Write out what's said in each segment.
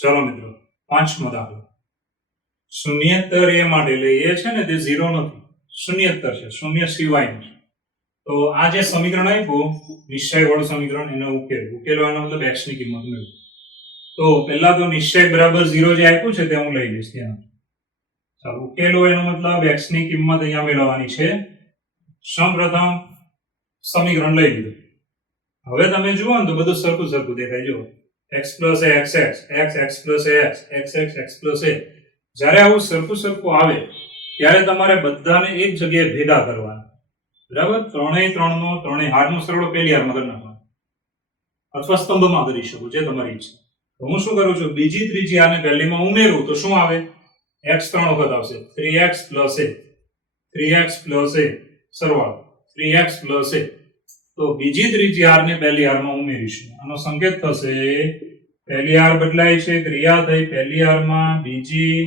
चलो मित्रों પાંચમો દાખલો શૂન્યેતર એ માટે એટલે એ છે ને તે 0 નથી, શૂન્યેતર છે, શૂન્ય સિવાયનું છે. તો આ જે સમીકરણ આપ્યું નિશ્ચયવાળું સમીકરણ એનો ઉકેલવાનો મતલબ x ની કિંમત મેળવો. તો પહેલા તો નિશ્ચય બરાબર 0 જે આપ્યું છે તે હું લઈ લઈશ ત્યાં. ચાલો ઉકેલો એનો મતલબ x ની કિંમત અહીંયા મેળવવાની છે. સૌપ્રથમ સમીકરણ લઈ લીધું. હવે તમે જુઓ ને તો બધું સરખું સરખું દેખાય. જો x plus a x x plus a x x plus a. જ્યારે આવું સરખું સરખું આવે ત્યારે તમારે બધાને એક જગ્યાએ ભેગા કરવાના. બરાબર? ત્રણેય હારનો સરવાળો પહેલી હારમાં કરી નાખવાનો અથવા સ્તંભમાં કરી શકો જે તમારી ઈચ્છા. તો હું શું કરું છું, બીજી ત્રીજી હારને પહેલીમાં ઉમેરું તો શું આવે, x 3 વખત આવશે, 3x plus a 3x plus a સરવાળો 3x plus a. તો બીજી ત્રીજી હારને પહેલી હારમાં ઉમેરીશું. આનો સંકેત થશે પહેલી હાર બદલાય છે, ક્રિયા થઈ પહેલી હારમાં બીજી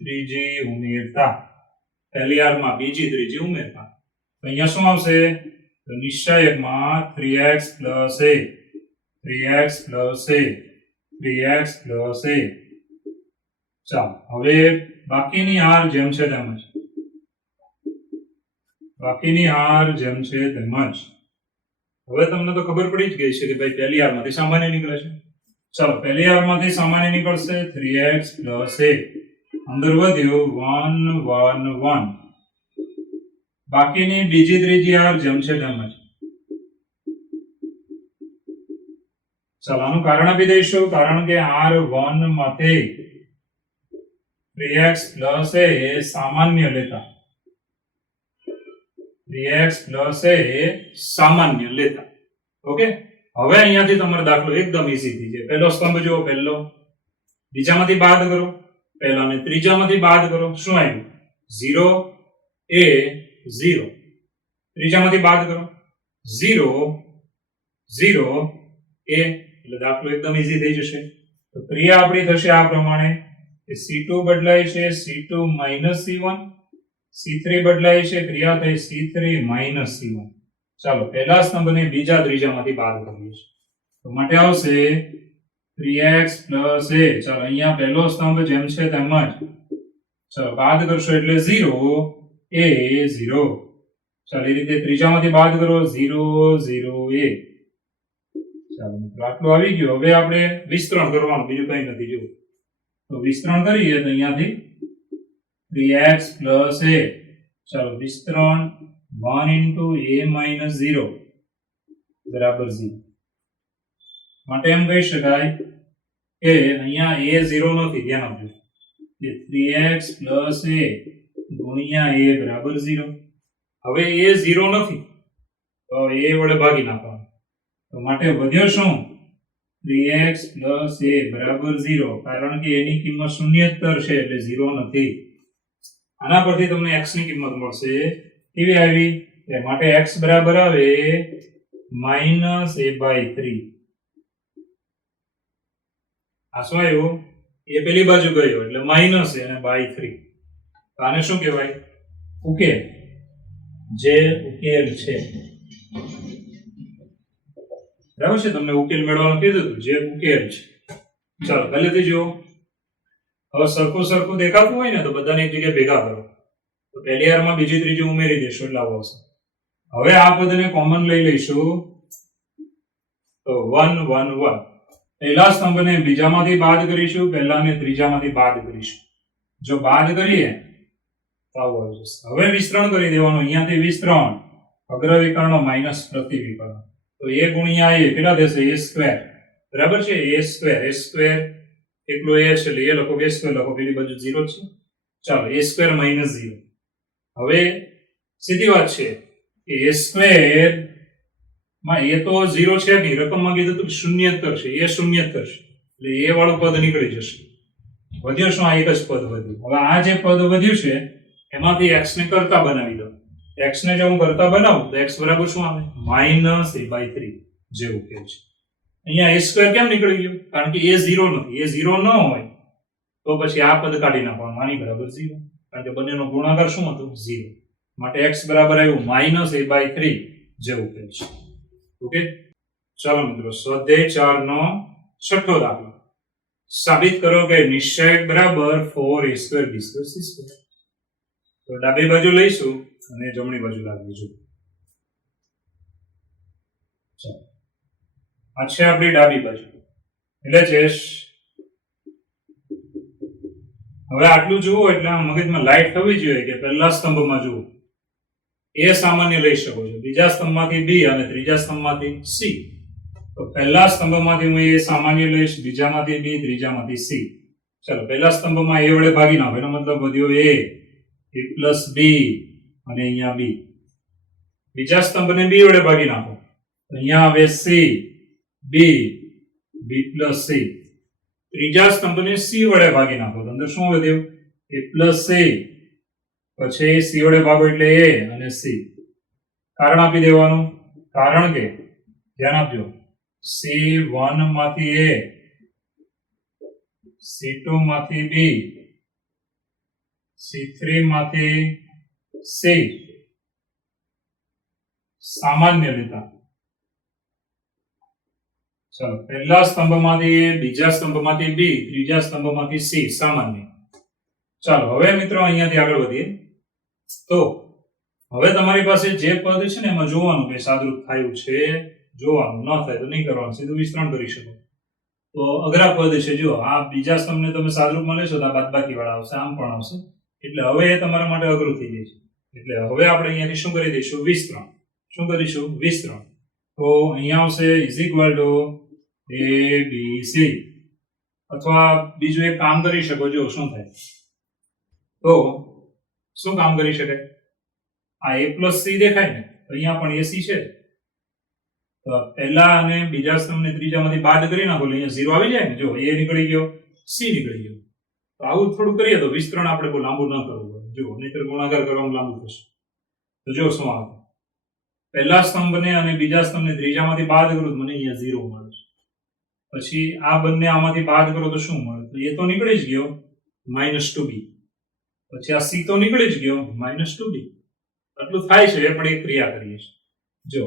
ત્રીજી ઉમેરતા, પહેલી હારમાં બીજી ત્રીજી ઉમેરતા. તો અહીંયા શું આવશે, તો નિશ્ચયકમાં 3x plus a 3x plus a 3x plus a. ચાલો હવે બાકીની હાર જેમ છે તેમજ, બાકીની હાર જેમ છે તેમજ. હવે તમને તો ખબર પડી જ ગઈ છે કે ભાઈ પહેલી હારમાંથી સામાન્ય નીકળે છે. ચાલો પહેલી હારમાંથી સામાન્ય નીકળશે 3x plus a, અંદર વધ્યું 1 1 1. બાકીની બીજી ત્રીજી હાર જેમ છે તેમજ. ચાલો આનું કારણ આપી દઈશું, કારણ કે r1 માંથી 3x plus a સામાન્ય લેતા, 3x plus a સામાન્ય લેતા. ઓકે, હવે અહીંયાથી તમારો દાખલો એકદમ ઈઝી થઈ જાય. પહેલો સ્તંભ જુઓ, પહેલો બીજામાંથી બાદ કરો, પહેલા ને ત્રીજામાંથી બાદ કરો. શું આવ્યું, 0 a 0. ત્રીજામાંથી બાદ કરો 0 0 a, એટલે દાખલો એકદમ ઈઝી થઈ જશે. તો ક્રિયા આપણી થશે આ પ્રમાણે કે c2 બદલાય છે c2 c1, c3 બદલાય છે, ક્રિયા થઈ c3 c1. ચાલો પહેલા સ્તંભને બીજા ત્રીજામાંથી બાદ કરીએ છીએ. તો માટે આવશે 3x plus a. ચાલો અહીંયા પહેલો સ્તંભ જેમ છે તેમ જ. ચાલો બાદ કરશો એટલે 0 a 0. ચાલો એ રીતે ત્રીજામાંથી બાદ કરો 0 0 a. ચાલો મિત્રો આટલું આવી ગયું. હવે આપણે વિસ્તરણ કરવાનું, બીજું કંઈ નથી. જો તો વિસ્તરણ કરીએ તો અહીંયાથી 3x plus a. ચાલો વિસ્તરણ 1 into a minus 0 બરાબર 0. માટે એમ કહી શકાય કે અહીંયા a 0 નથી, ધ્યાન આપજો. કે 3x plus a ગુણ્યા a બરાબર 0. હવે a 0 નથી તો a વડે ભાગી નાખવાનું. તો માટે વધ્યો શું, 3x plus a બરાબર 0, કારણ કે એની કિંમત શૂન્યેતર છે એટલે 0 નથી. આના પરથી તમને x ની કિંમત મળશે. કેવી આવી, એ માટે x બરાબર આવે -a/3. આ શું આવ્યું, એ પેલી બાજુ ગયો એટલે માઈનસ અને બાય 3. આને શું કહેવાય, ઉકેલ. જે ઉકેલ છે બરાબર છે, તમને ઉકેલ મેળવવાનું કીધું હતું, જે ઉકેલ છે. ચાલો પહેલેથી જુઓ. હવે સરખું સરખું દેખાતું હોય ને તો બધાને એક જગ્યાએ ભેગા કરો. તો પહેલી હારમાં બીજી ત્રીજી ઉમેરી દેશો એટલે આવું આવશે. હવે આ પદને કોમન લઈ લઈશું તો 1 1 1. પહેલા સ્તંભને બીજામાંથી બાદ કરીશું, પહેલાને ત્રીજામાંથી બાદ કરીશું. જો બાદ કરીએ તો આવું આવી જશે. હવે વિસ્તરણ કરી દેવાનું. અહીંયાથી વિસ્તરણ, અગ્ર વિકર્ણ માઇનસ પ્રતિ વિકર્ણ. તો a ગુણ્યા a કેટલા થશે, a સ્ક્વેર. બરાબર છે, a સ્ક્વેર. a સ્ક્વેર એકલો a છે એટલે a લખો, b સ્ક્વેર લખો, પેલી બાજુ 0 છે. ચાલો a સ્ક્વેર માઇનસ 0. હવે સીધી વાત છે કે a સ્ક્વેર માં a તો 0 છે નહીં, રકમમાં કીધું તો શૂન્યેતર છે, a શૂન્યેતર છે એટલે a વાળું પદ નીકળી જશે. વધ્યો શું, આ એક જ પદ વધ્યું. હવે આ જે પદ વધ્યું છે એમાંથી x ને કરતા બનાવી દો. x ને જો હું કરતા બનાવું તો x બરાબર શું આવે, -a/3 જે ઉકેલ છે. અહીંયા a સ્ક્વેર કેમ નીકળી ગયો, કારણ કે a 0 નથી. a 0 ન હોય તો પછી આ પદ કાઢી નાખવાનું, આની બરાબર 0, કારણ કે બંનેનો ગુણાકાર શું હતો, 0. માટે x બરાબર આવ્યું -a/3 જે ઉકેલ છે. ઓકે, ચાલો મિત્રો સ્વાધ્યાય 4 નો છઠ્ઠો દાખલો. સાબિત કરો કે નિશ્ચયક બરાબર 4a² b² c². તો ડાબી બાજુ લઈશું અને જમણી બાજુ લાવીશું. ચાલો, આ છે આપણી ડાબી બાજુ. એટલે છે હવે આટલું જુઓ એટલે મગજમાં લાઈટ થવી જોઈએ કે પહેલા સ્તંભમાં જુઓ એ સામાન્ય લઈ શકો છો, બીજા સ્તંભમાંથી બી અને ત્રીજા સ્તંભમાંથી સી. તો પહેલા સ્તંભમાંથી હું એ સામાન્ય લઈશ, બીજામાંથી બી, ત્રીજામાંથી સી. ચાલો, પહેલા સ્તંભમાં એ વડે ભાગી નાખો, એનો મતલબ વધ્યો એ પ્લસ બી અને અહીંયા બી. બીજા સ્તંભને બી વડે ભાગી નાખો, અહીંયા આવે સી બી બી પ્લસ સી. ત્રીજા સ્તંભને સી વડે ભાગી નાખો તો અંદર શું વધ્યું? એ પ્લસ સી. પછી સી વડે ભાગો એટલે એ અને સી. કારણ આપી દેવાનું, કારણ કે ધ્યાન આપજો, C1 માંથી A, C2 માંથી B, C3 માંથી C સામાન્ય લેતા. ચાલો, પહેલા સ્તંભમાંથી A, બીજા સ્તંભમાંથી B, ત્રીજા સ્તંભમાંથી C સામાન્ય. ચાલો, હવે મિત્રો અહીંયાથી આગળ વધીએ. તો હવે તમારી પાસે જે પદ છે ને એમાં જોવાનું કે સાદુરૂપ થયું છે, જોવાનું, ન થાય તો નહીં કરવાનું, સીધું વિસ્તરણ કરી શકો. તો અઘરા પદ છે, જો આ બીજા સ્તંભને તમે સાદુરૂપમાં લેશો તો આ બાદબાકી વાળા આવશે, આમ પણ આવશે. એટલે હવે એ તમારા માટે અઘરું થઈ જાય છે. એટલે હવે આપણે અહીંયાથી શું કરી દઈશું? વિસ્તરણ. શું કરીશું? વિસ્તરણ. તો અહીંયા આવશે ઇઝ ઇક્વલ ટુ ABC. અથવા બીજું એક કામ કરી શકો, જો શું થાય. તો શું કામ કરી શકાય? આ A પ્લસ C દેખાય ને, અહીંયા પણ AC છે. તો પહેલા અને બીજા સ્તંભને ત્રીજામાંથી બાદ કરી નાખો એટલે અહીંયા 0 આવી જાય ને. જો A નીકળી ગયો, C નીકળી ગયો. તો આવું થોડું કરીએ તો વિસ્તરણ આપણે બહુ લાંબુ ન કરવું પડે. જો નહીતર ગુણાકાર કરવામાં લાંબુ થશે. તો જો શું આવે, પહેલા સ્તંભને અને બીજા સ્તંભને ત્રીજામાંથી બાદ કરો તો મને અહીંયા 0 મળે છે. પછી આ બંને આમાંથી બાદ કરો તો શું મળે? તો એ તો નીકળી જ ગયો, -2b. પછી આ C તો નીકળી જ ગયો, -2b. આટલું થાય છે, એ પણ એક ક્રિયા કરીએ છીએ. જો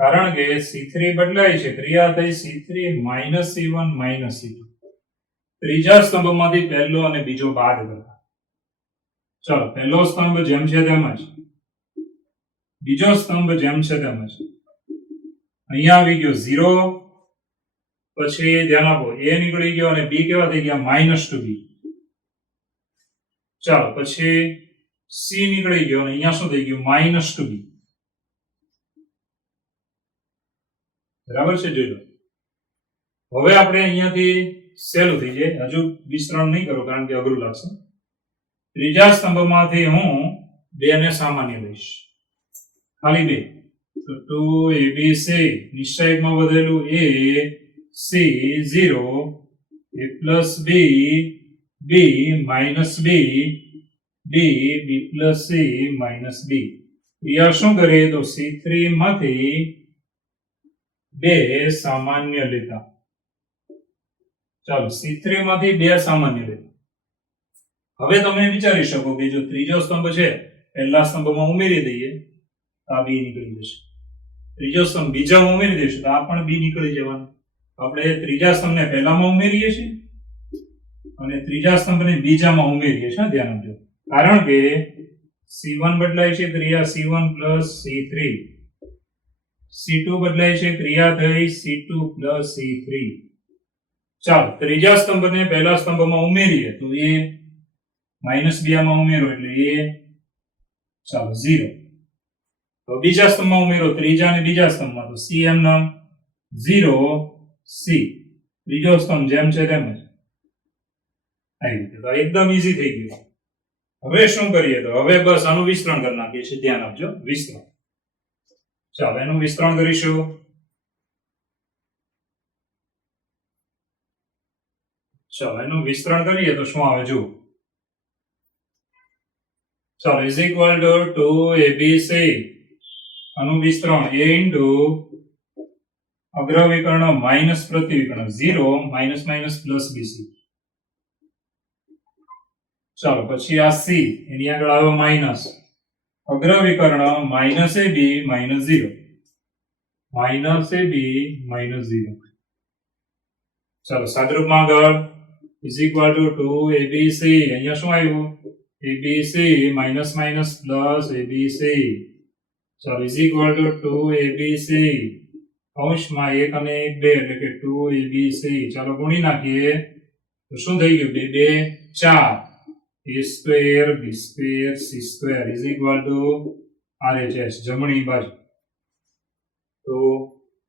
કારણ કે C3 બદલાય છે, ક્રિયા થઈ C3 -C1 -C2. ત્રીજા સ્તંભમાંથી પહેલો અને બીજો બાદ કરતા. ચાલો, પહેલો સ્તંભ જેમ છે તેમ જ, બીજો સ્તંભ જેમ છે તેમ જ. અહીંયા આવી ગયો 0. પછી ધ્યાન આપો, A નીકળી ગયો અને B કેવા થઈ ગયા? -2b. ચાલો, પછી C નીકળી ગયો અને અહીંયા શું થઈ ગયું? -2b. બરાબર છે, જોઈ લો. હવે આપણે અહીંયાથી સહેલું થઈ જાય, હજુ વિસ્તરણ નહીં કરો કારણ કે અઘરું લાગશે. ત્રીજા સ્તંભમાંથી હું 2 ને સામાન્ય લઈશ, ખાલી 2. તો 2ABC નિશ્ચયકમાં વધેલું A C 0 A plus B B minus B B B plus C minus B. ક્રિયા શું કરીએ તો C3 માંથી 2 સામાન્ય લેતા. ચાલો, C3 માંથી 2 સામાન્ય લેતા. હવે તમે વિચારી શકો કે જો ત્રીજો સ્તંભ છે, પહેલા સ્તંભમાં ઉમેરી દઈએ તો આ B નીકળી જશે. ત્રીજો સ્તંભ બીજામાં ઉમેરી દઈશું તો આ પણ B નીકળી જવાનું. આપણે ત્રીજા સ્તંભને પહેલામાં ઉમેરીએ છીએ અને ત્રીજા સ્તંભને બીજામાં ઉમેરીએ છીએ. ધ્યાન આપજો, કારણ કે C1 બદલાય છે, ક્રિયા C1 પ્લસ C3. C2 બદલાય છે, ક્રિયા થઈ C2 પ્લસ C3. ચાલો, ત્રીજા સ્તંભને પહેલા સ્તંભમાં ઉમેરીએ તો એ -2 માં ઉમેરો એટલે એ, ચાલો 0. તો બીજા સ્તંભમાં ઉમેરો, ત્રીજા અને બીજા સ્તંભમાં, તો C એમ નામ 0 C. ત્રીજો સ્તંભ જેમ છે તેમ જ. આવી રીતે તો એકદમ ઈઝી થઈ ગયું. હવે શું કરીએ તો હવે બસ આનું વિસ્તરણ કરી નાખીએ છીએ. ધ્યાન આપજો, વિસ્તરણ. ચાલો, એનું વિસ્તરણ કરીશું. ચાલો, એનું વિસ્તરણ કરીએ તો શું આવે જુઓ. ચાલો, ઇઝ ઇક્વલ ટુ 2ABC. આનું વિસ્તરણ A ઇન્ટુ અગ્રવિકર્ણ માઇનસ પ્રતિવિકર્ણ 0 માઇનસ માઇનસ પ્લસ BC. ચાલો, પછી આ C એની આગળ આવ્યો માઇનસ, અગ્રવિકર્ણ minus AB minus 0 minus AB minus 0. ચાલો, સાદરૂપમાં આગળ ઇઝ ઇક્વલ ટુ 2abc. અહીંયા શું આવ્યું? abc minus minus plus abc. ચાલો ઇઝ ઇક્વલ ટુ 2abc કૌંસમાં 1 અને 1 2 એટલે કે 2abc. ચાલો ગુણી નાખીએ તો શું થઈ ગયું? 2 2 4 a square b square c square is equal two RHS જમણી બાજુ. તો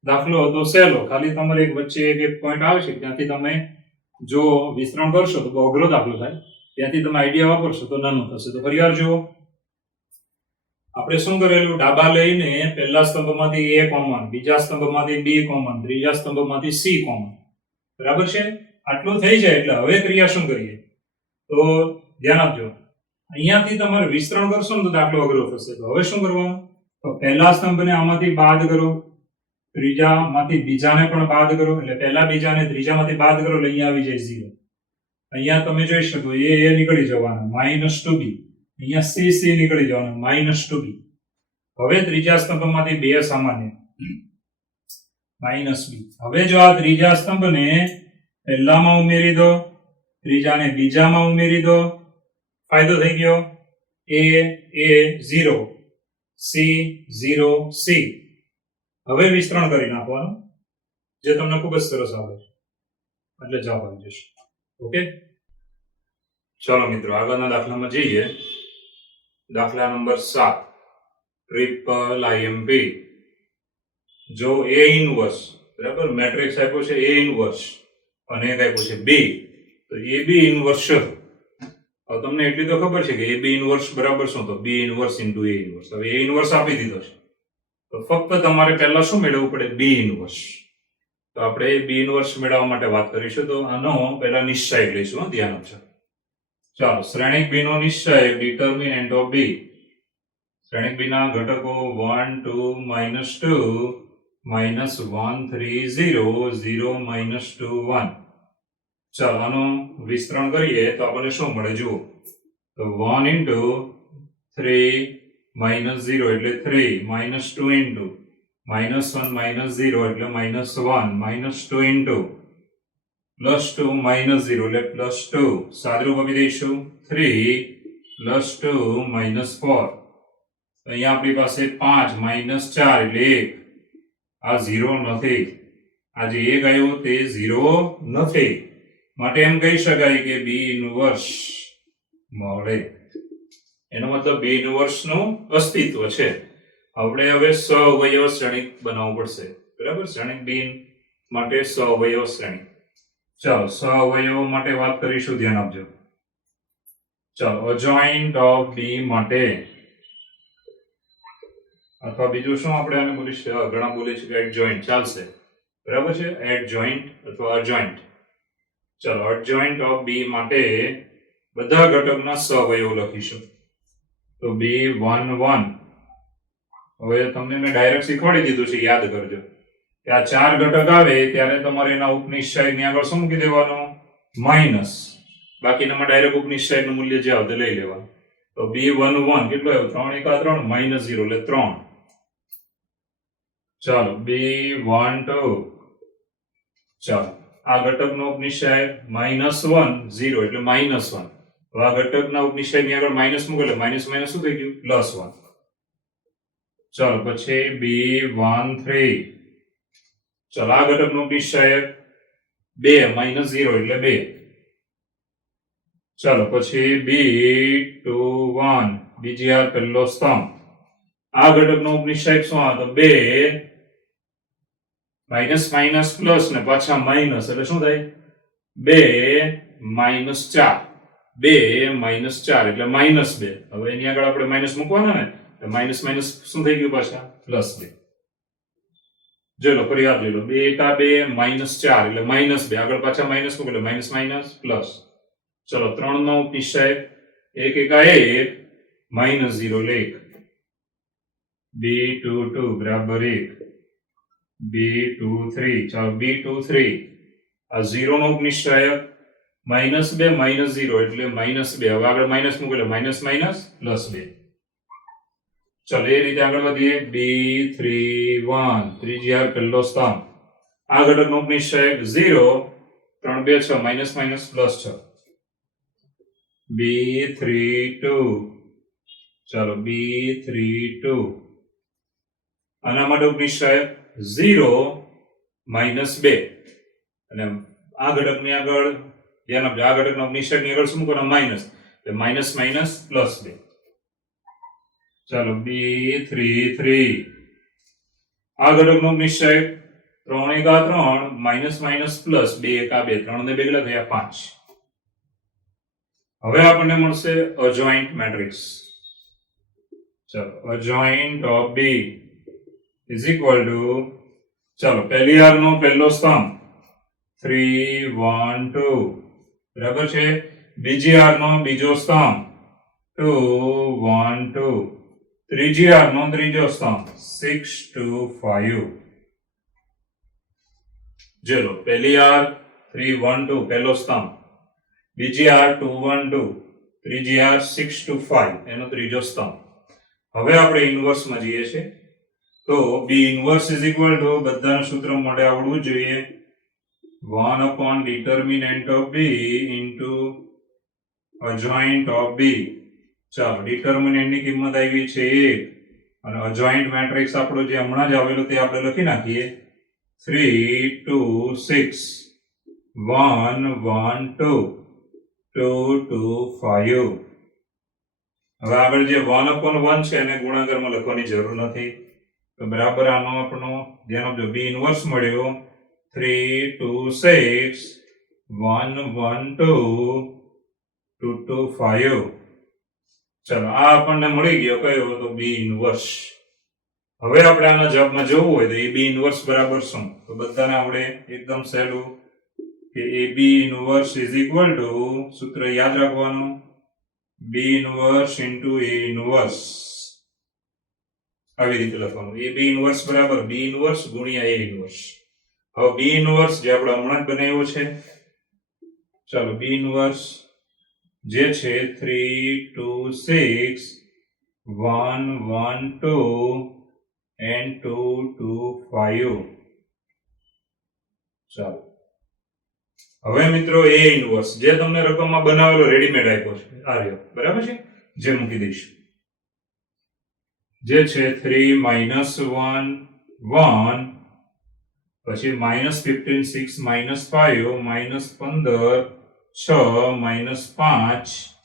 દાખલો હતો સહેલો, ખાલી તમારે એક વચ્ચે એક પોઈન્ટ આવશે ત્યાંથી તમે જો વિસ્તરણ કરશો તો બહુ અઘરો દાખલો થાય, ત્યાંથી તમે આઈડિયા વાપરશો તો નાનું થશે. તો ફરીવાર જુઓ, આપણે શું કરેલું? ડાબા લઈને પહેલા સ્તંભમાંથી a કોમન, બીજા સ્તંભમાંથી b કોમન, ત્રીજા સ્તંભમાંથી c કોમન. બરાબર છે? આટલું થઈ જાય એટલે હવે ક્રિયા શું કરીએ? તો ધ્યાન આપજો, અહીંયાથી તમારે વિસ્તરણ કરશો ને તો દાખલો અઘરો થશે. તો હવે શું કરવાનું? તો પહેલા સ્તંભને આમાંથી બાદ કરો, ત્રીજામાંથી બીજાને પણ બાદ કરો, એટલે પહેલા બીજા અને ત્રીજામાંથી બાદ કરો એટલે અહીંયા આવી જાય 0. અહીંયા તમે જોઈ શકો a નીકળી જવાનું -2b, અહીંયા c નીકળી જવાનું -2b. હવે ત્રીજા સ્તંભમાંથી 2 સામાન્ય -b. હવે જો આ ત્રીજા સ્તંભને પહેલામાં ઉમેરી દો, ત્રીજાને બીજામાં ઉમેરી દો, ફાયદો થઈ ગયો. a 0 c 0 c. હવે વિસ્તરણ કરી નાખવાનું જે તમને ખૂબ જ સરસ આવે છે, એટલે જવાબ આવી જશે. ઓકે, ચાલો મિત્રો આગળના દાખલામાં જઈએ. દાખલા નંબર 7 ટ્રિપલ IMP. જો a ઇનવર્સ, બરાબર, મેટ્રિક્સ આપ્યો છે a ઇનવર્સ અને એક આપ્યો છે b, તો ab ઇનવર્સ શું? હવે તમને એટલી તો ખબર છે કે ab ઇનવર્સ બરાબર શું? તો b inverse into a inverse. હવે a ઇનવર્સ આપી દીધો છે તો ફક્ત તમારે પહેલા શું મેળવવું પડે? b inverse. તો આપણે b ઇનવર્સ મેળવવા માટે વાત કરીશું. તો આનો પહેલા નિશ્ચય લઈશું, ધ્યાન આપજો. ચાલો, શ્રેણિક b નો નિશ્ચય ડિટર્મિનન્ટ ઓફ b. શ્રેણિક b ના ઘટકો 1 2 -2 -1 3 0 0 -2 1. ચાલો આનું વિસ્તરણ કરીએ તો આપણને શું મળે? જુઓ, તો 1 into 3 -0 એટલે 3, -2 into -1 -0 એટલે -1, -2 into +2 -0 એટલે +2. સાદુરૂપ આપી દઈશું 3 +2 -4. અહીંયા આપણી પાસે 5 -4 એટલે 1. આ 0 નથી, આ જે 1 આવ્યો તે 0 નથી, માટે એમ કહી શકાય કે b ઇનવર્સ મળે. એનો મતલબ b ઇનવર્સ નું અસ્તિત્વ છે. આપણે હવે સઅવયવ શ્રેણિક બનાવવું પડશે, બરાબર? શ્રેણિક b માટે સઅવયવ શ્રેણિક. ચાલો સઅવયવ માટે વાત કરીશું, ધ્યાન આપજો. ચાલો, અજોઇન્ટ ઓફ b માટે, અથવા બીજું શું આપણે આને બોલીશું? ઘણા બોલે છે કે એડજોઇન્ટ, ચાલશે, બરાબર છે? એડજોઇન્ટ અથવા અજોઇન્ટ. ચાલો, એડજોઇન્ટ ઓફ b માટે બધા ઘટકના સઅવયવ લખીશું. તો b11. હવે તમને મેં ડાયરેક્ટ શીખવાડી દીધું છે, યાદ કરજો કે આ 4 ઘટક આવે ત્યારે તમારે એના ઉપનિશ્ચયની આગળ શું મૂકી દેવાનું? માઇનસ. બાકીનામાં ડાયરેક્ટ ઉપનિશ્ચયનું મૂલ્ય જે આવે તે લઈ લેવાનું. તો b11 કેટલો આવ્યો? 3 × 3 -0 એટલે 3. ચાલો, b12. ચાલો, આ ઘટકનો ઉપનિશ્ચય -1 0 એટલે -1. તો આ ઘટકના ઉપનિશ્ચયની આગળ માઇનસ મૂકો એટલે માઇનસ માઇનસ શું થઈ ગયું? +1. ચાલો, પછી b13. ચાલો, આ ઘટકનો ઉપનિશ્ચય 2 -0 એટલે 2. ચાલો, પછી b21 બીજી હાર પહેલો સ્તંભ. આ ઘટકનો ઉપનિશ્ચય શું આવે? તો 2 માઇનસ માઇનસ પ્લસ ને પાછા માઇનસ એટલે શું થાય? 2 -4. 2 -4 એટલે -2. હવે એની આગળ આપણે માઇનસ મૂકવાના ને, તો માઇનસ માઇનસ શું થઈ ગયું? પાછા +2. જોઈ લો, ફરી યાદ જોઈ લો. 2 × 2 -4 એટલે -2. આગળ પાછા માઇનસ મૂકો એટલે માઇનસ માઇનસ પ્લસ. ચલો, 3 નો ઉપનિશ્ચય 1 × 1 -0 એટલે 1. b22 બરાબર 1. b23. ચાલો, b23 આ 0 નો ઉપનિશ્ચય -2 -0 એટલે -2. હવે આગળ માઇનસ મૂકો એટલે માઇનસ માઇનસ +2. ચાલો, એ રીતે આગળ વધીએ. b31 ત્રીજી હાર પહેલો સ્તંભ. આ ઘટકનો ઉપનિશ્ચય 0 3 2 6 માઇનસ માઇનસ પ્લસ 6 b32 ચાલો b32 આના માટે નિશ્ચય 0 માઇનસ 2 અને આ ઘટકની આગળ ધ્યાન આપજો આ ઘટકનો નિશ્ચયની આગળ શું મૂકવાનો માઇનસ એટલે માઇનસ માઇનસ પ્લસ 2 ચાલો b33 આ ઘટકનો નિશ્ચય 3 1 3 માઇનસ માઇનસ પ્લસ 2 1 2 3 ને 2 કેટલા થયા 5 હવે આપણને મળશે અજોઇન્ટ મેટ્રિક્સ ચલો અજોઇન્ટ of B is equal to ચલો પહેલી આર નો પહેલો સ્તંભ 3 1 2 બરાબર છે બીજી આર નો બીજો સ્તંભ 2 1 2 ત્રીજી આર નો ત્રીજો સ્તંભ 6 2 5 ચલો પહેલી આર 3 1 2 પહેલો સ્તંભ બીજી આર 2 1 2 ત્રીજી આર 6 2 5 એનો ત્રીજો સ્તંભ હવે આપણે ઇન્વર્સ માં જઈએ છીએ તો b inverse is equal two બધાનું સૂત્ર મળે આવડવું જોઈએ 1 upon determinant of b into adjoint of b ચાલો ડિટર્મિનન્ટ ની કિંમત આવી છે 1 અને અજોઇન્ટ મેટ્રિક્સ આપણો જે હમણાં જ આવેલો તે આપણે લખી નાખીએ 3 2 6 1 1 2 2 2 5 હવે આગળ જે 1 upon 1 છે એને ગુણાકારમાં લખવાની જરૂર નથી તો બરાબર આનો આપણો ધ્યાન આપજો b ઇન્વર્સ મળ્યો 3 2 6 1 1 2 2 2 5 ચલો આ આપણને મળી ગયો કયો તો b ઇન્વર્સ હવે આપણે આના જવાબમાં જોવું હોય તો એ b ઇન્વર્સ બરાબર શું તો બધાને આપણે એકદમ સહેલું કે ab inverse is equal two સૂત્ર યાદ રાખવાનું b inverse into a inverse આવી રીતે લખવાનું a b ઇન્વર્સ બરાબર b ઇન્વર્સ ગુણ્યા a ઇન્વર્સ હવે b ઇન્વર્સ જે આપણે હમણાં જ બનાવ્યો છે ચાલો b ઇન્વર્સ જે છે 3 2 6 1 1 2 and 2 2 5 ચાલો હવે મિત્રો a ઇન્વર્સ જે તમને રકમમાં બનાવેલો રેડીમેડ આપ્યો છે આ રહ્યો બરાબર છે જે મૂકી દઈશું જે છે 3 1 1 પછી -15 6 -5 -15 6 -5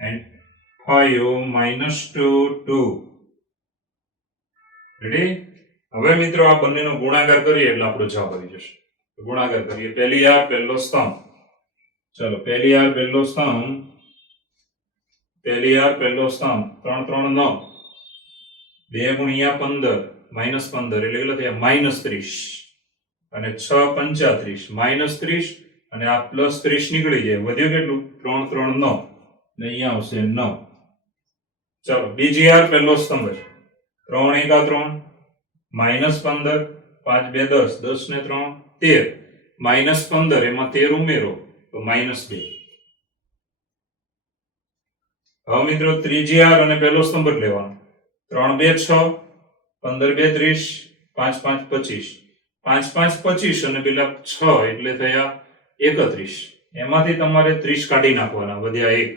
and 5 -2 2 રેડી હવે મિત્રો આ બંનેનો ગુણાકાર કરીએ એટલે આપણો જવાબ આવી જશે ગુણાકાર કરીએ પહેલી આર પહેલો સ્તંભ ચલો પહેલી આર પહેલો સ્તંભ 3 3 9 2 ગુણ્યા 15 -15 એટલે કેટલા થયા -30 અને 6 35 -30 અને આ +30 નીકળી જાય વધ્યું કેટલું 3 3 9 ને અહીંયા આવશે 9 ચલો બીજી આર પહેલો સ્તંભ 3 1 3 -15 5 2 10 10 ને 3 13 -15 એમાં 13 ઉમેરો તો -2 હવે મિત્રો ત્રીજી આર અને પહેલો સ્તંભ જ લેવાનો 3 2 6 15 2 30 5 5 25 5 5 25 અને પેલા 6 એટલે થયા 31 એમાંથી તમારે 30 કાઢી નાખવાના વધ્યા 1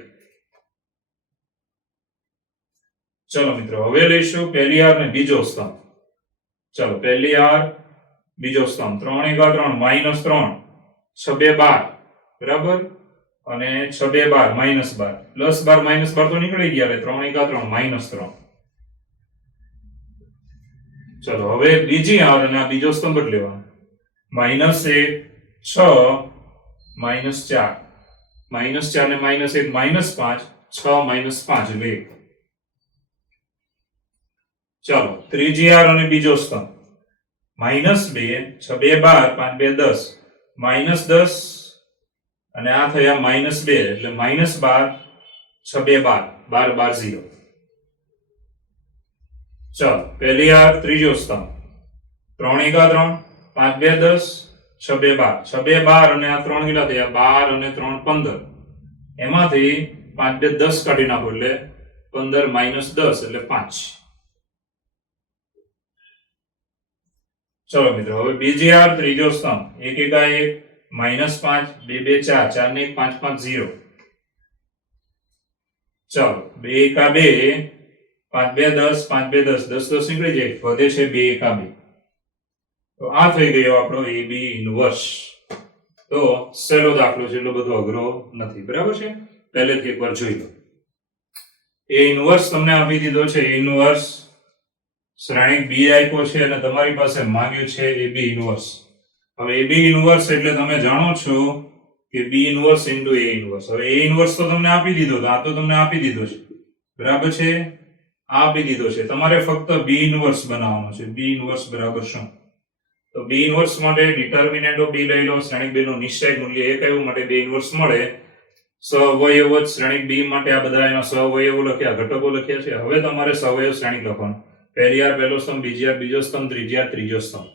ચલો મિત્રો હવે લઈશું પહેલી આર ને બીજો સ્તંભ ચલો પહેલી આર બીજો સ્તંભ 3 1 3 -3 6 2 12 બરાબર અને 6 2 12 -12 +12 -12 તો નીકળી ગયા એટલે 3 1 3 -3 ચલો હવે બીજી આર અને આ બીજો સ્તંભ જ લેવાનો -1 6 -4 -4 ને -1 -5 6 -5 એટલે 1 ચાલો ત્રીજી આર અને બીજો સ્તંભ -2 6 2 12 5 2 10 -10 અને આ થયા -2 એટલે -12 6 2 12 12 12 0 ચાલો પહેલી આર ત્રીજો સ્તંભ 3 1 3 5 2 10 6 2 12 6 2 12 અને આ 3 કેટલા થયા 12 અને 3 15 એમાંથી 5 2 10 કાઢી નાખો એટલે 15 -10 એટલે 5 ચલો મિત્રો હવે બીજી આર ત્રીજો સ્તંભ 1 1 1 -5 2 2 4 4 ને 1 5 5 0 ચાલો 2 એકા 2 5 2 10 5 2 10 10 10 નીકળી જાય વધે છે 2 એકા 2 તો આ થઈ ગયો આપણો AB ઇન્વર્સ તો સહેલો દાખલો છે એટલો બધો અઘરો નથી બરાબર છે પહેલેથી એકવાર જોઈ લો A ઇન્વર્સ તમને આપી દીધો છે A ઇન્વર્સ શ્રેણિક B આપ્યો છે અને તમારી પાસે માંગ્યું છે AB ઇન્વર્સ હવે AB ઇન્વર્સ એટલે તમે જાણો છો કે B inverse into A inverse હવે A ઇન્વર્સ તો તમને આપી દીધો તો આ તો તમને આપી દીધો છે બરાબર છે આ આપી દીધો છે તમારે ફક્ત B ઇન્વર્સ બનાવવાનો છે B ઇન્વર્સ બરાબર શું તો B ઇન્વર્સ માટે ડિટર્મિનન્ટ ઓફ B લઈ લો શ્રેણિક B નું નિશ્ચય મૂલ્ય 1 આવ્યું માટે B ઇન્વર્સ મળે સહવયવ શ્રેણિક B માટે આ બધા એના સહવયવો લખ્યા ઘટકો લખ્યા છે હવે તમારે સહવયવ શ્રેણિક લખવાનું પહેલી યાર પહેલો સ્તંભ બીજી યાર બીજો સ્તંભ ત્રીજી યાર ત્રીજો સ્તંભ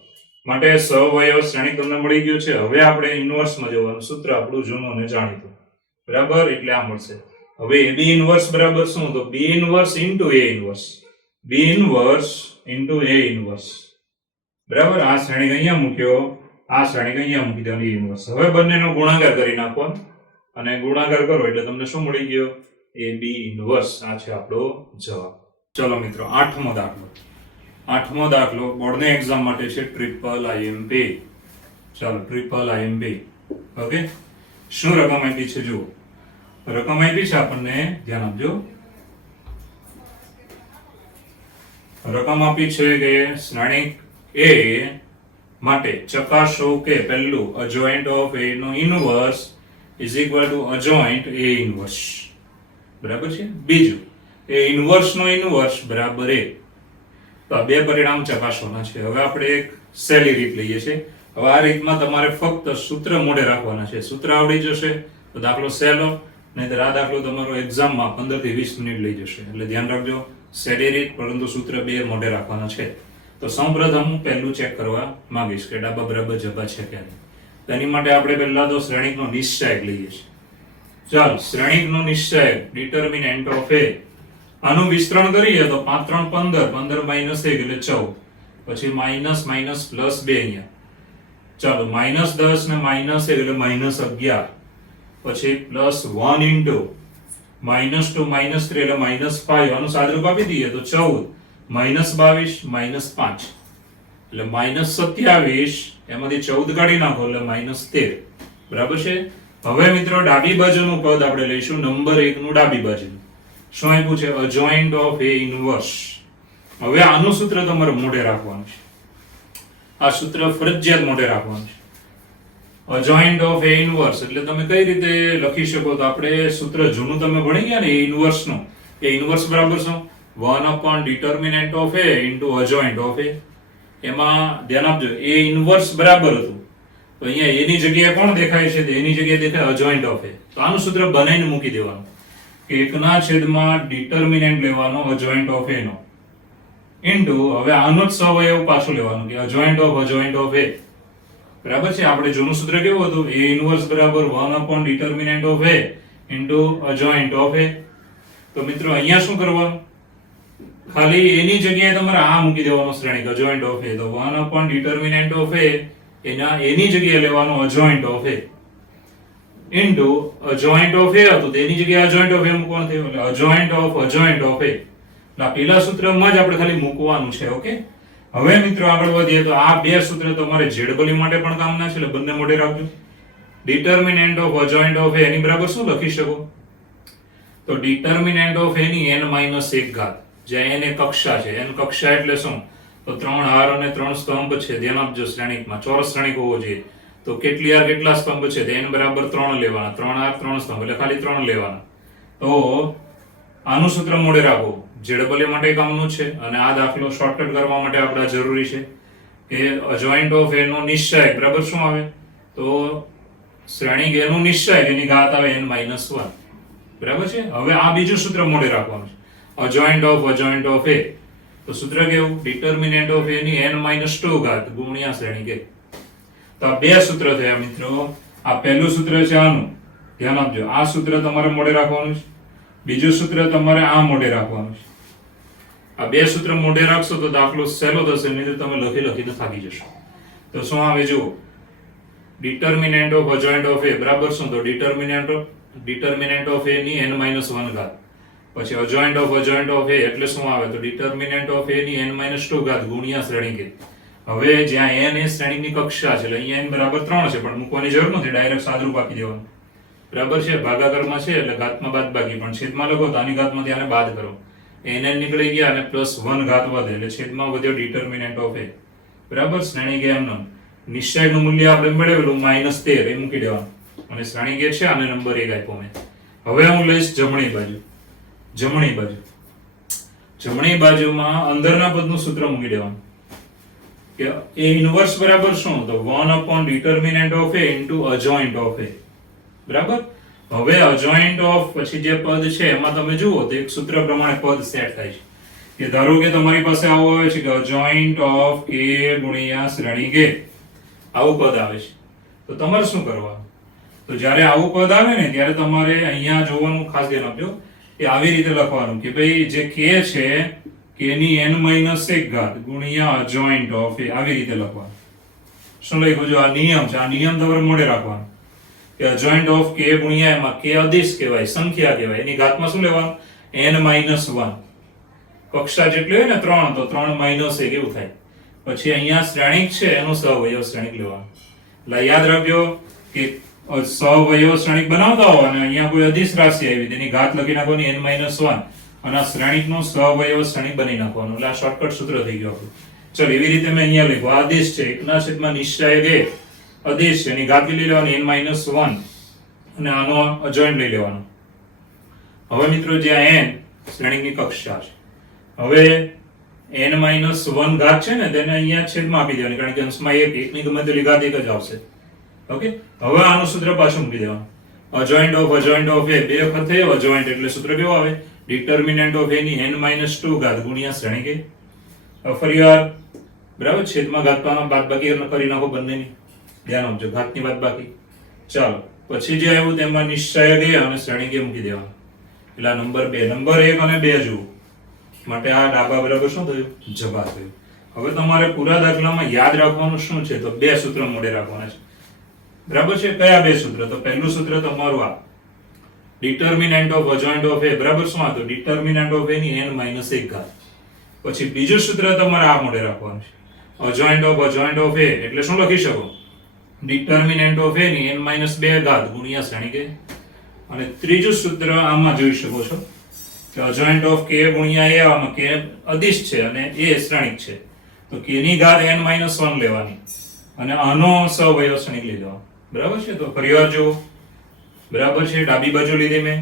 માટે સહવયવ શ્રેણિક તમને મળી ગયું છે હવે આપણે ઇન્વર્સમાં જવાનું સૂત્ર આપણું જૂનું અને જાણીતું બરાબર એટલે આ મળશે હવે AB ઇન્વર્સ બરાબર શું તો B inverse into A inverse B inverse into A inverse બરાબર આ શ્રેણિક અહીંયા મૂક્યો આ શ્રેણિક અહીંયા મૂકી દેવાની ઇન્વર્સ હવે બંનેનો ગુણાકાર કરી નાખો અને ગુણાકાર કરો એટલે તમને શું મળી ગયો AB ઇન્વર્સ આ છે આપણો જવાબ ચલો મિત્રો આઠમો દાખલો બોર્ડની એક્ઝામ માટે છે ટ્રિપલ IMP ચાલો ટ્રિપલ IMP ઓકે શું રકમ આપી છે જુઓ રકમ આપી છે આપણને ધ્યાન આપજો રકમ આપી છે કે શ્રેણિક A માટે ચકાસો કે પહેલું અજોઇન્ટ ઓફ A નો inverse is equal to adjoint A inverse બરાબર છે બીજું A inverse નો ઇન્વર્સ બરાબર A તો આ બે પરિણામ ચકાસવાના છે હવે આપણે એક સહેલી રીત લઈએ છીએ હવે આ રીતમાં તમારે ફક્ત સૂત્ર મોઢે રાખવાના છે સૂત્ર આવડી જશે તો દાખલો સહેલો નહીંતર આ દાખલો તમારો એક્ઝામમાં 15 થી 20 મિનિટ લઈ જશે એટલે ધ્યાન રાખજો સહેલી રીત પરંતુ સૂત્ર બે મોઢે રાખવાના છે તો સૌપ્રથમ હું પહેલું ચેક કરવા માંગીશ કે ડાબા બરાબર જબા છે કે નહીં તેની માટે આપણે પહેલા તો શ્રેણિકનો નિશ્ચયક લઈએ છીએ ચાલ શ્રેણિકનો નિશ્ચયક ડિટર્મિનન્ટ ઓફ A આનું વિસ્તરણ કરીએ તો 5 3 15 15 - 1 એટલે 14 પછી માઈનસ માઈનસ પ્લસ 2 અહીંયા ચાલો -10 ને -1 એટલે -11 પછી +1 ઇન્ટુ -2 -3 એટલે -5 આનું સાદરૂપ આપી દઈએ તો 14 -22 -5 એટલે -27 એમાંથી 14 કાઢી નાખો એટલે -13 બરાબર છે હવે મિત્રો ડાબી બાજુનું પદ આપણે લઈશું નંબર 1 નું ડાબી બાજુનું શું આપ્યું છે અજોઇન્ટ ઓફ A ઇન્વર્સ હવે આનું સૂત્ર તમારે મોઢે રાખવાનું છે આ સૂત્ર ફરજિયાત મોઢે રાખવાનું છે અજોઇન્ટ ઓફ A ઇન્વર્સ એટલે તમે કઈ રીતે લખી શકો તો આપણે સૂત્ર જૂનું તમે ભણી ગયા ને A ઇન્વર્સ નું A ઇન્વર્સ બરાબર શું 1 upon determinant of A into adjoint of A એમાં ધ્યાન આપજો A ઇન્વર્સ બરાબર હતું તો અહીંયા A ની જગ્યાએ કોણ દેખાય છે તો એની જગ્યાએ દેખાય અજોઇન્ટ ઓફ A તો આનું સૂત્ર બનાવીને મૂકી દેવાનું કે 1/માં ડિટર્મિનન્ટ લેવાનો adjoint of A no into હવે આનો જ સહવયવ પાછું લેવાનું કે અજોઇન્ટ ઓફ A બરાબર છે આપણે જૂનું સૂત્ર કેવું હતું A ઇન્વર્સ બરાબર 1 upon determinant of A into adjoint of A તો મિત્રો અહીંયા શું કરવાનું ખાલી એની જગ્યાએ તમારે આ મૂકી દેવાનો શ્રેણિક અજોઇન્ટ ઓફ A તો 1 upon determinant of A એની જગ્યાએ લેવાનો adjoint of A into adjoint of A હતું તો એની જગ્યાએ અજોઇન્ટ ઓફ A મૂકવાનું થયું એટલે અજોઇન્ટ ઓફ A ના પેલા સૂત્રમાં જ આપણે ખાલી મૂકવાનું છે ઓકે હવે મિત્રો આગળ વધીએ તો આ બે સૂત્ર તમારે ઝેડબલી માટે પણ કામના છે એટલે બંને મોઢે રાખજો ડિટર્મિનન્ટ ઓફ અજોઇન્ટ ઓફ A એની બરાબર શું લખી શકો તો ડિટર્મિનન્ટ ઓફ A ની n - 1 ઘાત જ્યાં n એ કક્ષા છે n કક્ષા એટલે શું તો 3 હાર અને 3 સ્તંભ છે ધ્યાન આપજો શ્રેણિકમાં ચોરસ શ્રેણિક હોવો જોઈએ તો કેટલી હાર કેટલા સ્તંભ છે તો n બરાબર 3 લેવાના 3 હાર 3 સ્તંભ એટલે ખાલી 3 લેવાના તો આનું સૂત્ર મોઢે રાખો ઝેડબલી માટે કામનું છે અને આ દાખલો શોર્ટકટ કરવા માટે આપણા જરૂરી છે કે અજોઇન્ટ ઓફ A નો નિશ્ચય બરાબર શું આવે તો શ્રેણિક A નું નિશ્ચય એની ઘાત આવે n - 1 બરાબર છે હવે આ બીજું સૂત્ર મોઢે રાખવાનું છે અજોઇન્ટ ઓફ A તો સૂત્ર કેવું ડિટર્મિનન્ટ ઓફ A ની n - 2 ઘાત ગુણ્યા શ્રેણિક A તો આ બે સૂત્ર થયા મિત્રો આ પહેલું સૂત્ર છે આનું ધ્યાન આપજો આ સૂત્ર તમારે મોઢે રાખવાનું છે બીજું સૂત્ર તમારે આ મોઢે રાખવાનું છે આ બે સૂત્ર મોઢે રાખશો તો દાખલો સહેલો થશે નહીં તો તમે લખીને થાકી જશો તો શું આવે જુઓ ડિટર્મિનન્ટ ઓફ અજોઇન્ટ ઓફ એ બરાબર શું? તો ડિટર્મિનન્ટ ઓફ એ ની n-1 ઘાત, પછી અજોઇન્ટ ઓફ એ એટલે શું આવે? તો ડિટર્મિનન્ટ ઓફ એ ની n-2 ઘાત ગુણ્યા શ્રેણીકે. હવે જ્યાં n એ શ્રેણીની કક્ષા છે એટલે અહીંયા n બરાબર 3 છે, પણ મૂકવાની જરૂર નથી, ડાયરેક્ટ સાદરૂપ આપી દેવાનું. બરાબર છે, ભાગાકારમાં છે એટલે ઘાતમાં બાદબાકી, પણ છેદમાં લખો તો આની ઘાતમાંથી આને બાદ કરો, n નીકળી ગયા અને +1 ઘાત વધે એટલે છેદમાં વધ્યો ડિટર્મિનન્ટ ઓફ એ. બરાબર, શ્રેણીકે એમનો નિશ્ચયનું મૂલ્ય આપણે મેળવેલું -13 એ મૂકી દેવાનું, અને શ્રેણીકે છે આને નંબર 1 આપ્યો મેં. હવે હું લઈશ જમણી બાજુ. જમણી બાજુમાં અંદરના પદનું સૂત્ર મૂકી દેવાનું કે a ઇન્વર્સ બરાબર શું? તો 1 determinant of a adjoint of a. બરાબર, હવે અજોઇન્ટ ઓફ પછી જે પદ છે એમાં તમે જુઓ તો એક સૂત્ર પ્રમાણે પદ સેટ થાય છે કે ધારો કે તમારી પાસે આવું આવે છે કે અજોઇન્ટ ઓફ k ગુણ્યા શ્રેણી k, આવું પદ આવે છે. તો તમારે શું કરવાનું? તો જ્યારે આવું પદ આવે ને ત્યારે તમારે અહીંયા જોવાનું, ખાસ ધ્યાન આપજો કે આવી રીતે લખવાનું કે ભાઈ જે k છે k ની n-1 ઘાત ગુણ્યા અજોઇન્ટ ઓફ એ, આવી રીતે લખવાનું. શું લખ્યું? જો આ નિયમ છે, આ નિયમ તમારે મોઢે રાખવાનો કે અજોઇન્ટ ઓફ k ગુણ્યા એમાં k અદિશ કહેવાય, સંખ્યા કહેવાય, એની ઘાતમાં શું લેવાનું? n-1. કક્ષા જેટલી હોય ને 3, તો 3 -1 એવું થાય. પછી અહીંયા શ્રેણીક છે એનો સહવયવ શ્રેણીક લેવાનો. એટલે યાદ રાખજો કે સહવયવ શ્રેણીક બનાવતા હોય અને અહીંયા કોઈ અદિશ રાશિ આવી તેની ઘાત લખી નાખવાની n-1 અને આ શ્રેણીકનો સહવયવ શ્રેણીક બની નાખવાનો. એટલે આ શોર્ટકટ સૂત્ર થઈ ગયું આપણું. ચલો એવી રીતે મેં અહીંયા લખ્યું, આ આદેશ છે 1/, નિશ્ચય કે આદેશ છે એની ઘાત લઈ લેવાની n-1 અને આનો અજોઇન્ટ લઈ લેવાનો. હવે મિત્રો જ્યાં n શ્રેણીકની કક્ષા છે, હવે n-1 ઘાત છે ને તેને અહીંયા છેદમાં આપી દેવાની, કારણ કે અંશમાં 1 એકની ગમે તેટલી ઘાત 1 જ આવશે. ઓકે, હવે આનું સૂત્ર પાછું મૂકી દેવાનું. અજોઇન્ટ ઓફ એ બે વખત થયો અજોઇન્ટ એટલે સૂત્ર કેવું આવે? ડિટર્મિનન્ટ ઓફ એ ની n-2 ઘાત ગુણ્યા શ્રેણી કે. હવે ફરીવાર બરાબર, છેદમાં ઘાતમાં બાદબાકી કરી નાખો બંનેની, ધ્યાન આપજો, ઘાતની બાદબાકી. ચાલો પછી જે આવ્યું તેમાં નિશ્ચય કે અને શ્રેણી કે મૂકી દેવાનું. એટલે આ નંબર 1 અને 2 જુઓ, માટે આ ડાબા બરાબર શું થયું? જબા થયું. હવે તમારે પૂરા દાખલામાં યાદ રાખવાનું શું છે? તો બે સૂત્ર મોઢે રાખવાના છે. બરાબર છે, કયા બે સૂત્ર? તો પહેલું સૂત્ર તમારું આ ડિટર્મિનન્ટ ઓફ અજોઇન્ટ ઓફ એ બરાબર શું હતું? ડિટર્મિનન્ટ ઓફ એ ની n-1 ઘાત. પછી બીજું સૂત્ર તમારે આ મોઢે રાખવાનું છે, અજોઇન્ટ ઓફ એ એટલે શું લખી શકો? ડિટર્મિનન્ટ ઓફ એ ની n-2 ઘાત ગુણ્યા શ્રેણી કે. અને ત્રીજું સૂત્ર આમાં જોઈ શકો છો કે અજોઇન્ટ ઓફ k ગુણ્યા a, આમાં k અદિશ છે અને a શ્રેણીક છે, તો k ની ઘાત n-1 લેવાની અને આનો સહવયવ શ્રેણીક લઈ લેવાનો. બરાબર છે, તો ફરીવાર જુઓ. બરાબર છે, ડાબી બાજુ લીધી મેં.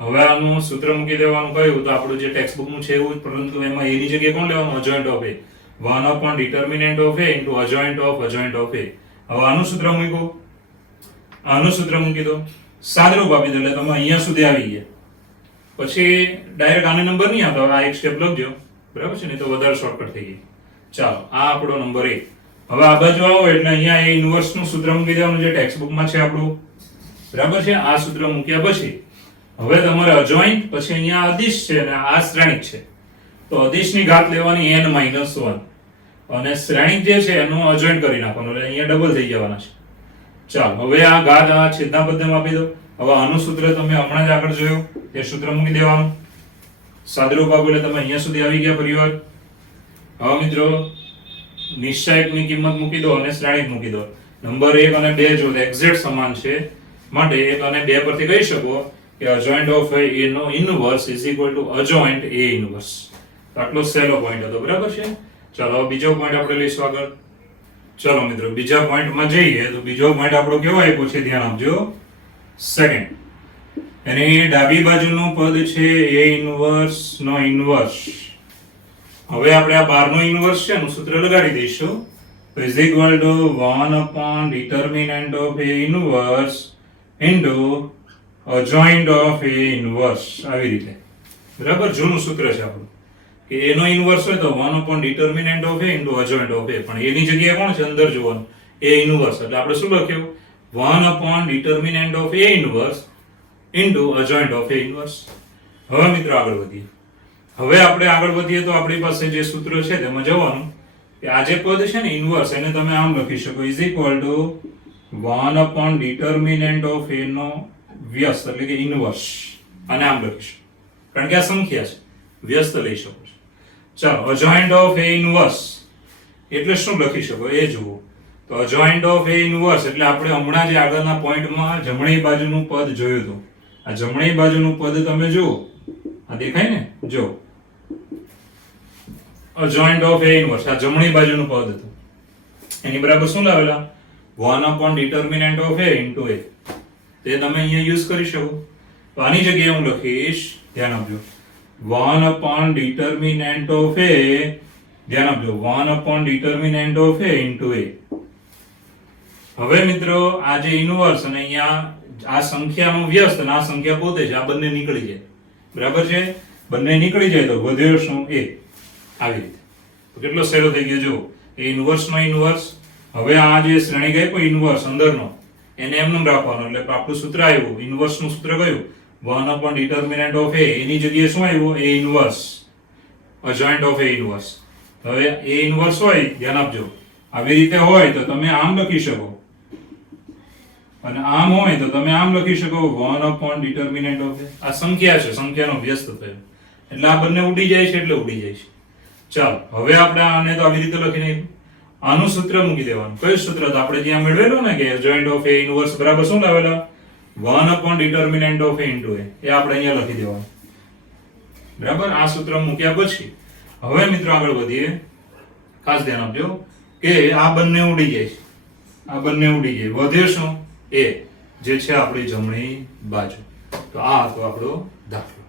હવે આનું સૂત્ર મૂકી દેવાનું કયું? તો આપણું જે ટેક્સ્ટ બુકનું છે એવું, પરંતુ એમાં એની જગ્યાએ કોણ લેવાનું? Adjoint of A. 1 determinant of A adjoint of A. હવે આનું સૂત્ર મૂક્યું, આનું સૂત્ર મૂકી દો, સાદરૂપ આપી દો એટલે તમે અહીંયા સુધી આવી ગયા. પછી ડાયરેક્ટ આને નંબર નહીં આવતો, આ એક સ્ટેપ લખજો. બરાબર છે, નહીં તો વધારે શોર્ટકટ થઈ ગઈ. ચાલો આ આપણો નંબર 1. હવે આ બાજુ આવો એટલે અહીંયા એ ઇન્વર્સ નું સૂત્ર મૂકી દેવાનું જે ટેક્સ્ટ બુકમાં છે આપણું. બરાબર છે, આ સૂત્ર મૂક્યા પછી હવે તમારે અજોઇન્ટ, પછી અહીંયા અદિશ છે અને આ શ્રેણીક છે, તો અદિશની ઘાત લેવાની n-1 અને શ્રેણીક જે છે એનું અજોઇન્ટ કરી નાખવાનું, એટલે અહીંયા ડબલ થઈ જવાના છે. ચાલો હવે આ ઘાત આ છેદના પદમાં આપી દો. હવે આનું સૂત્ર તમે હમણાં જ આગળ જોયું, એ સૂત્ર મૂકી દેવાનું, સાદરૂપ આપો એટલે તમે અહીંયા સુધી આવી ગયા ફરીવાર. હવે મિત્રો નિશ્ચયકની કિંમત મૂકી દો અને શ્રેણીક મૂકી દો. નંબર 1 અને 2 જો એક્ઝેક્ટ સમાન છે, માટે 1 અને 2 પરથી કહી શકો કે અજોઇન્ટ ઓફ a નો inverse is equal to adjoint a inverse. આટલો સહેલો પોઈન્ટ હતો. બરાબર છે, ચાલો બીજો પોઈન્ટ આપણે લઈશું આગળ. ચલો મિત્રો બીજા પોઈન્ટમાં જઈએ તો બીજો પોઈન્ટ આપણો કેવો આપ્યો છે? ધ્યાન આપજો. સેકન્ડ, એની ડાબી બાજુનું પદ છે a ઇન્વર્સ નો ઇન્વર્સ. હવે આપણે આ બારનો ઇન્વર્સ છે એનું સૂત્ર લગાડી દઈશું. તો is equal to 1 determinant of a inverse into adjoint of a inverse, આવી રીતે. બરાબર, જૂનું સૂત્ર છે આપણું કે a નો ઇન્વર્સ હોય તો 1 determinant of a into adjoint of a, પણ એની જગ્યાએ કોણ છે અંદર જોવાનું? a inverse. એટલે આપણે શું લખ્યું? 1 determinant of a inverse into adjoint of a inverse. હવે મિત્રો આગળ વધીએ. હવે આપણે આગળ વધીએ તો આપણી પાસે જે સૂત્ર છે તેમાં જવાનું કે આ જે પદ છે ને ઇન્વર્સ, એને તમે આમ લખી શકો, is equal to 1 upon determinant of a નો વ્યસ્ત એટલે કે ઇનવર્સ, અને આમ લખીશું કારણ કે આ સંખ્યા છે, વ્યસ્ત લઈ શકો છો. ચાલો, અજોઇન્ટ ઓફ એ ઇનવર્સ એટલે શું લખી શકો એ જુઓ. તો અજોઇન્ટ ઓફ એ ઇનવર્સ એટલે આપણે હમણાં જ આગળના પોઈન્ટમાં જમણી બાજુનું પદ જોયું હતું. આ જમણી બાજુનું પદ તમે જુઓ, આ દેખાય ને, જો અજોઇન્ટ ઓફ એ ઇનવર્સ, આ જમણી બાજુનું પદ હતું, એની બરાબર શું લાવેલા? 1 upon determinant of a into a. તે તમે અહીંયા યુઝ કરી શકો. તો આની જગ્યાએ હું લખીશ, ધ્યાન આપજો, 1 upon determinant of a, ધ્યાન આપજો, 1 upon determinant of a into a. હવે મિત્રો આ જે ઇનવર્સ અને અહીંયા આ સંખ્યાનો વ્યસ્ત અને આ સંખ્યા પોતે છે, આ બંને નીકળી જાય, બરાબર છે? બંને નીકળી જાય તો વધ્યો શું? a. આવી રીતે. તો કેટલો સહેલો થઈ ગયો જો, એ ઇનવર્સ નો ઇનવર્સ. હવે આ જે શ્રેણી ગઈ કોઈ ઇનવર્સ અંદરનો, એને એમનેમ રાખવાનો, એટલે આપણું સૂત્ર આવ્યું, ઇનવર્સ નું સૂત્ર કયું? 1 upon determinant of a, એની જગ્યાએ શું આવ્યું? a inverse, adjoint of a inverse. હવે a ઇનવર્સ હોય, ધ્યાન આપજો, આવી રીતે હોય તો તમે આમ લખી શકો, અને આમ હોય તો તમે આમ લખી શકો, 1 upon determinant of a. આ સંખ્યા છે, સંખ્યાનો વ્યસ્ત થયો, એટલે આ બંને ઉડી જાય છે, એટલે ઉડી જાય છે. ચાલો, હવે આપણે આને તો આવી રીતે લખી નાખ્યું. આનું સૂત્ર મૂકી દેવાનું. કયું સૂત્ર? તો આપણે ત્યાં મેળવેલું ને કે અજોઇન્ટ ઓફ a ઇનવર્સ બરાબર શું લાવેલા? 1 upon determinant of a into a. એ આપણે અહીંયા લખી દેવાનું, બરાબર? આ સૂત્ર મૂક્યા પછી હવે મિત્રો આગળ વધીએ. ખાસ ધ્યાન આપજો કે આ બંને ઉડી જાય છે, આ બંને ઉડી જાય, વધે શું? a, જે છે આપણી જમણી બાજુ. તો આ હતો આપણો દાખલો.